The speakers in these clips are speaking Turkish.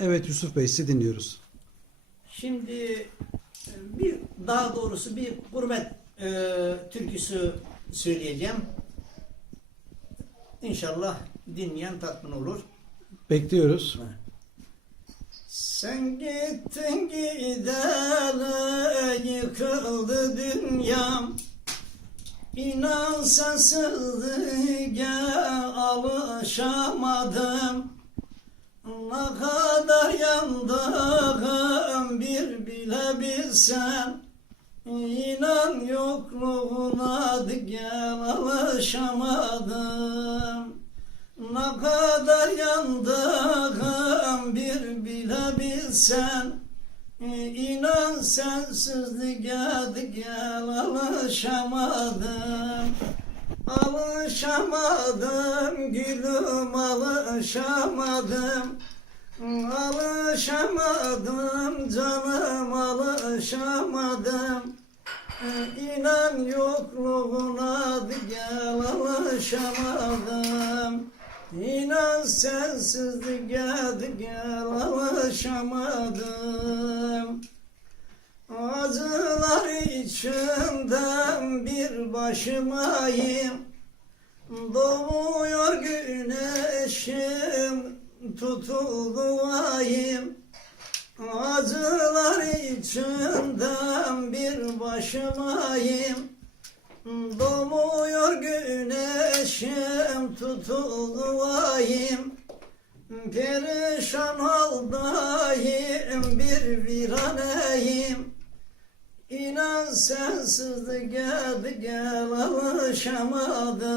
Evet Yusuf Bey sizi dinliyoruz. Şimdi e, bir daha doğrusu bir gurbet e, türküsü söyleyeceğim. İnşallah dinleyen tatmin olur. Bekliyoruz. Sen gittin gidene yıkıldı dünyam İnan sensizliğe alışamadım Ne kadar yandığım bir bile bilsen İnan yokluğuna gel alışamadım. Ne kadar yandığım bir bile bilsen İnan sensizliğe gel alışamadım Alışamadım gülüm alışamadım. Alışamadım canım alışamadım. İnan yokluğuna gel alışamadım. İnan sensizlik geldi gel alışamadım. Acılar içinden bir başımayım. Doğuyor güneşim tutuldu ayım Acılar içinden bir başımayım. Doğmuyor güneşim tutuldu ayım Perişan oldayım bir viraneyim İnan sensizlik geldi gel alışamadım.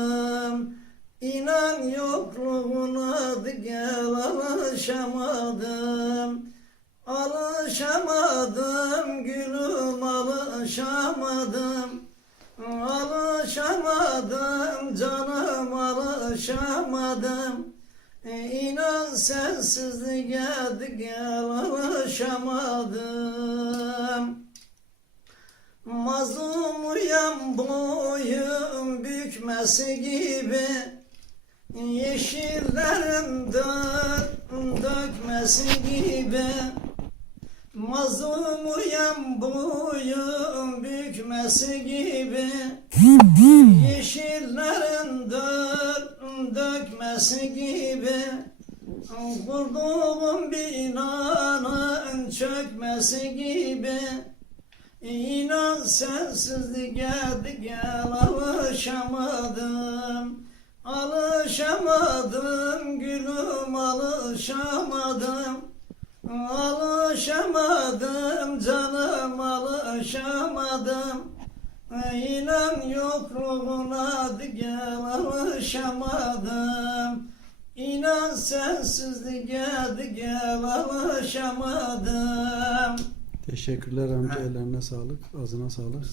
İnan yokluğuna gel alışamadım. Alışamadım gülüm alışamadım. Alışamadım canım alışamadım. İnan sensizlik geldi gel alışamadım bükmesi gibi Yeşillerin dök, dökmesi gibi. Mazlum uyan boyun bükmesi gibi. Yeşillerin dök, dökmesi gibi. Kurduğum binanın çökmesi gibi İnan sensizlik geldi gel alışamadım. Alışamadım gülüm alışamadım. Alışamadım canım alışamadım. İnan yokluğuna gel alışamadım. İnan sensizlik geldi gel alışamadım Teşekkürler amca ellerine sağlık, ağzına sağlık.